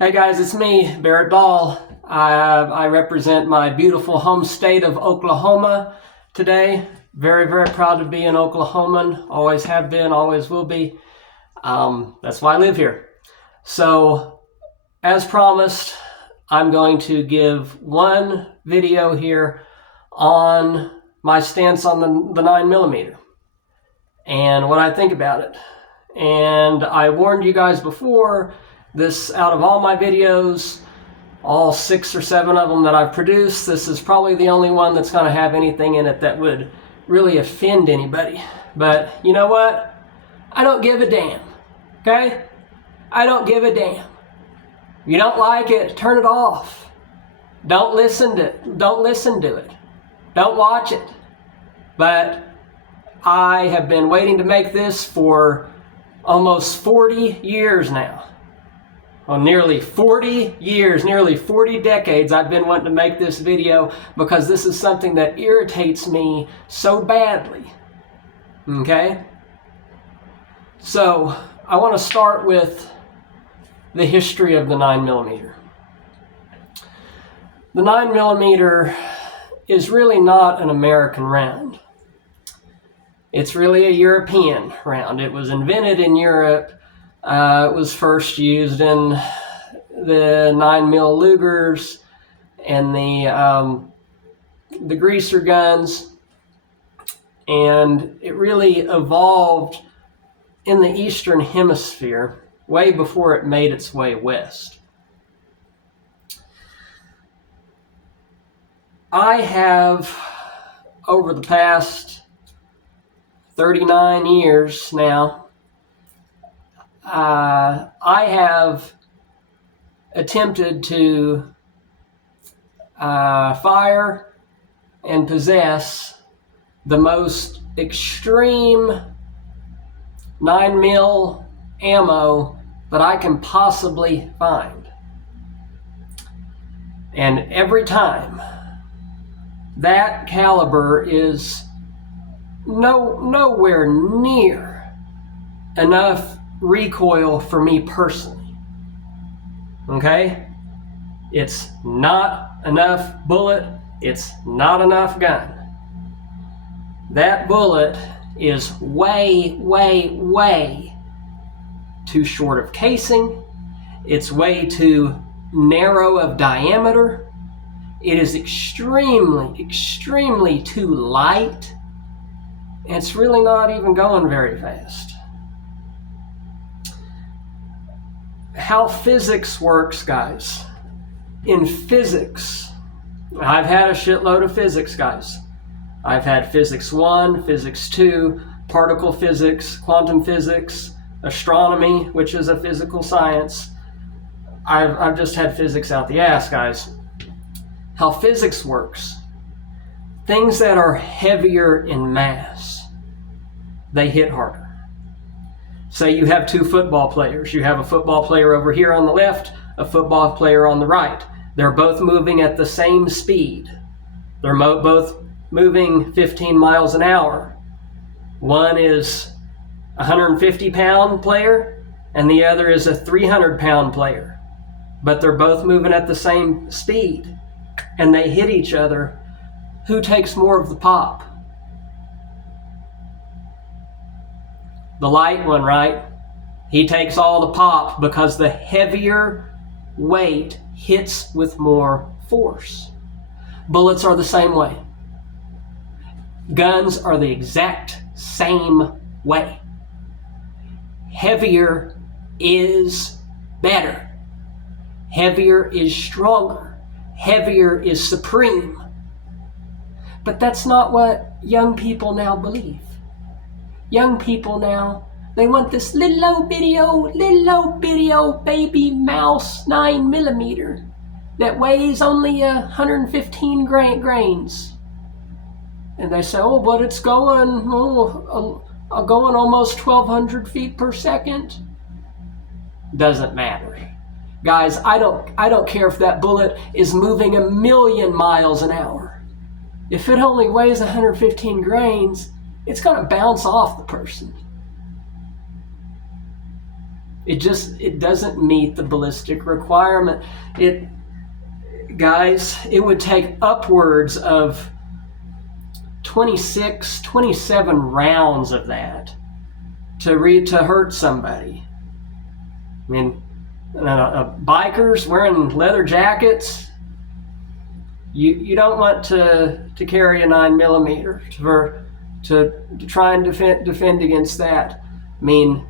Hey guys, it's me, Barrett Ball. I represent my beautiful home state of Oklahoma today. Very, very proud to be an Oklahoman. Always have been, always will be. That's why I live here. So, as promised, I'm going to give one video here on my stance on the 9mm and what I think about it. And I warned you guys before, this, out of all my videos, all 6 or 7 of them that I've produced, this is probably the only one that's going to have anything in it that would really offend anybody. But you know what? I don't give a damn. Okay? I don't give a damn. If you don't like it, turn it off. Don't listen to it. Don't listen to it. Don't watch it. But I have been waiting to make this for almost 40 years now. Well, nearly 40 years, nearly 40 decades I've been wanting to make this video because this is something that irritates me so badly. Okay? So, I want to start with the history of the 9mm. The 9mm is really not an American round. It's really a European round. It was invented in Europe. It was first used in the 9mm Lugers and the greaser guns, and it really evolved in the Eastern Hemisphere way before it made its way west. I have, over the past 39 years now, I have attempted to fire and possess the most extreme 9mm ammo that I can possibly find. And every time, that caliber is nowhere near enough recoil for me personally. Okay? It's not enough bullet. It's not enough gun. That bullet is way, way, way too short of casing. It's way too narrow of diameter. It is extremely, extremely too light. And it's really not even going very fast. How physics works, guys. In physics, I've had a shitload of physics, guys. I've had physics 1, physics 2, particle physics, quantum physics, astronomy, which is a physical science. I've just had physics out the ass, guys. How physics works. Things that are heavier in mass, they hit harder. Say you have 2 football players. You have a football player over here on the left, a football player on the right. They're both moving at the same speed. They're both moving 15 miles an hour. One is a 150-pound player, and the other is a 300-pound player. But they're both moving at the same speed, and they hit each other. Who takes more of the pop? The light one, right? He takes all the pop because the heavier weight hits with more force. Bullets are the same way. Guns are the exact same way. Heavier is better. Heavier is stronger. Heavier is supreme. But that's not what young people now believe. Young people now, they want this little old bitty old baby mouse 9mm that weighs only 115 grains. And they say, oh, but it's going almost 1,200 feet per second. Doesn't matter. Guys, I don't care if that bullet is moving 1,000,000 miles an hour. If it only weighs 115 grains, it's going to bounce off the person. It doesn't meet the ballistic requirement. Guys, it would take upwards of 26, 27 rounds of that to hurt somebody. I mean, bikers wearing leather jackets, you don't want to carry a 9mm to try and defend against that. I mean,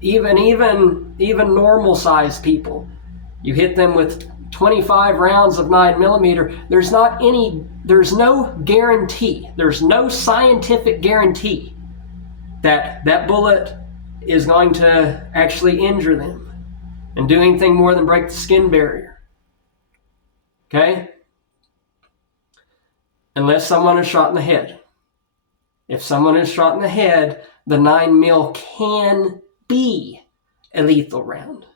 even normal sized people, you hit them with 25 rounds of 9mm. There's no guarantee. There's no scientific guarantee that bullet is going to actually injure them and do anything more than break the skin barrier. Okay? Unless someone is shot in the head. If someone is shot in the head, the 9mm can be a lethal round.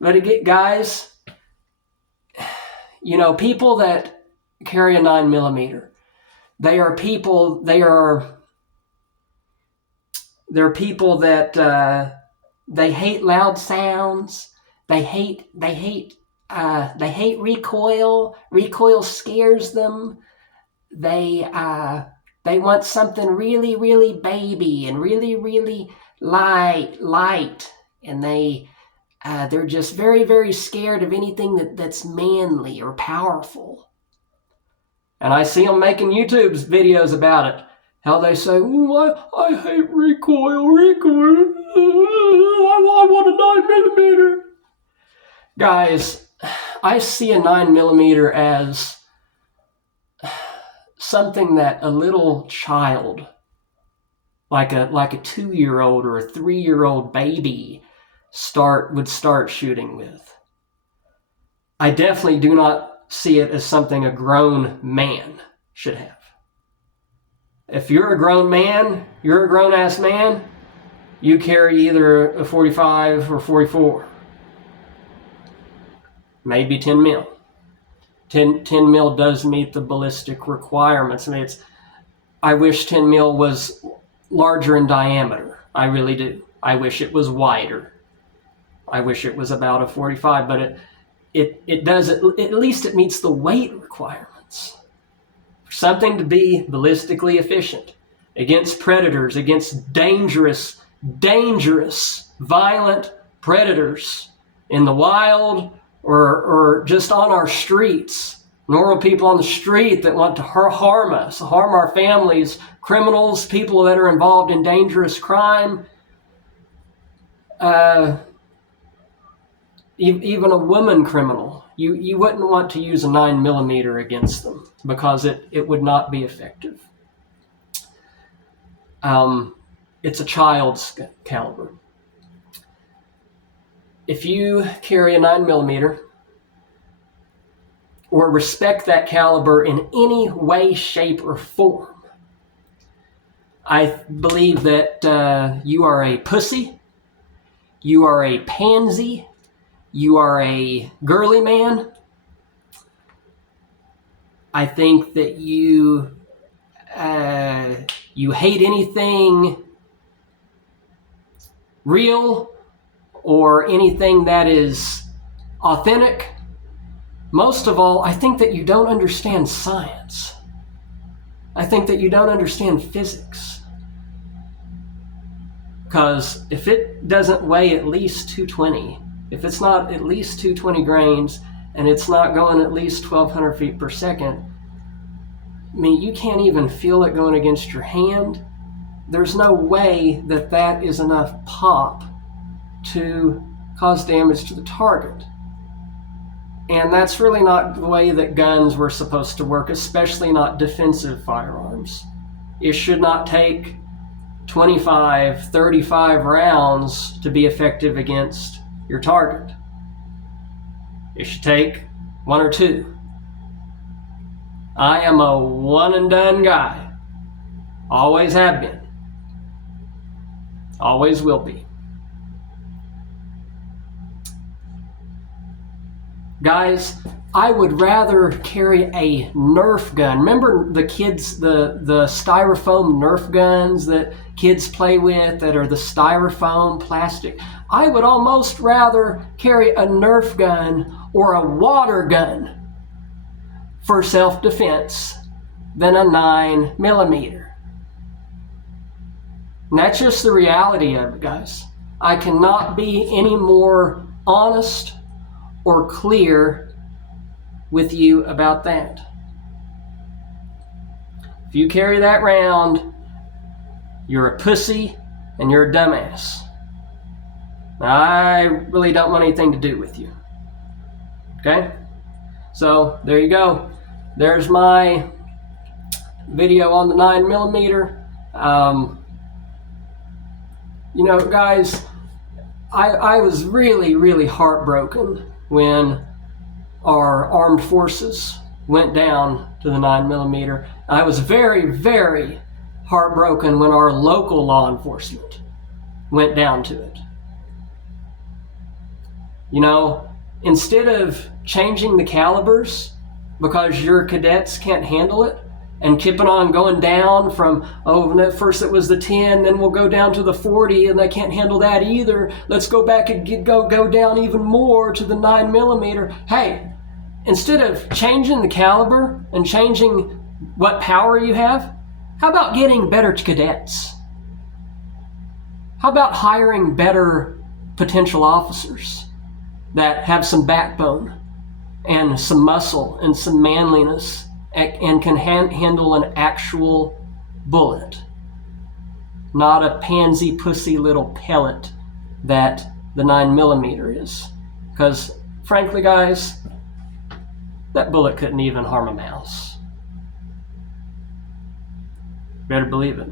But again, guys, people that carry a 9mm, they're people that they hate loud sounds. They hate recoil. Recoil scares them. They want something really, really baby and really, really light, and they're just very, very scared of anything that's manly or powerful. And I see them making YouTube videos about it. How they say, I hate recoil. I want a 9mm. Guys, I see a 9mm as something that a little child, like a 2-year-old or a 3-year-old baby, would start shooting with. I definitely do not see it as something a grown man should have. If you're a grown man, you're a grown-ass man, you carry either a 45 or 44. Maybe 10 mil. 10 mil does meet the ballistic requirements. I mean, I wish 10 mil was larger in diameter. I really do. I wish it was wider. I wish it was about a 45, but it does, at least it meets the weight requirements. For something to be ballistically efficient against predators, against dangerous, violent predators in the wild or just on our streets, normal people on the street that want to harm us, harm our families, criminals, people that are involved in dangerous crime, even a woman criminal, you wouldn't want to use a 9mm against them because it would not be effective. It's a child's caliber. If you carry a 9mm or respect that caliber in any way, shape, or form, I believe that you are a pussy, you are a pansy, you are a girly man. I think that you hate anything real or anything that is authentic. Most of all, I think that you don't understand science. I think that you don't understand physics. Because if it doesn't weigh at least 220, if it's not at least 220 grains, and it's not going at least 1,200 feet per second, I mean, you can't even feel it going against your hand. There's no way that is enough pop to cause damage to the target. And that's really not the way that guns were supposed to work, especially not defensive firearms. It should not take 25, 35 rounds to be effective against your target. It should take 1 or 2. I am a one and done guy. Always have been. Always will be. Guys, I would rather carry a Nerf gun. Remember the kids, the styrofoam Nerf guns that kids play with that are the styrofoam plastic? I would almost rather carry a Nerf gun or a water gun for self-defense than a 9mm. And that's just the reality of it, guys. I cannot be any more honest or clear with you about that. If you carry that around, you're a pussy and you're a dumbass. I really don't want anything to do with you. Okay? So there you go. There's my video on the 9mm. You know, guys, I was really, really heartbroken when our armed forces went down to the 9mm. I was very, very heartbroken when our local law enforcement went down to it. You know, instead of changing the calibers because your cadets can't handle it and keeping on going down from, oh, first it was the 10, then we'll go down to the 40, and they can't handle that either. Let's go back and go down even more to the 9mm. Hey, instead of changing the caliber and changing what power you have, how about getting better cadets? How about hiring better potential officers that have some backbone and some muscle and some manliness and can handle an actual bullet, not a pansy pussy little pellet that the 9mm is? Because frankly, guys, that bullet couldn't even harm a mouse. Better believe it.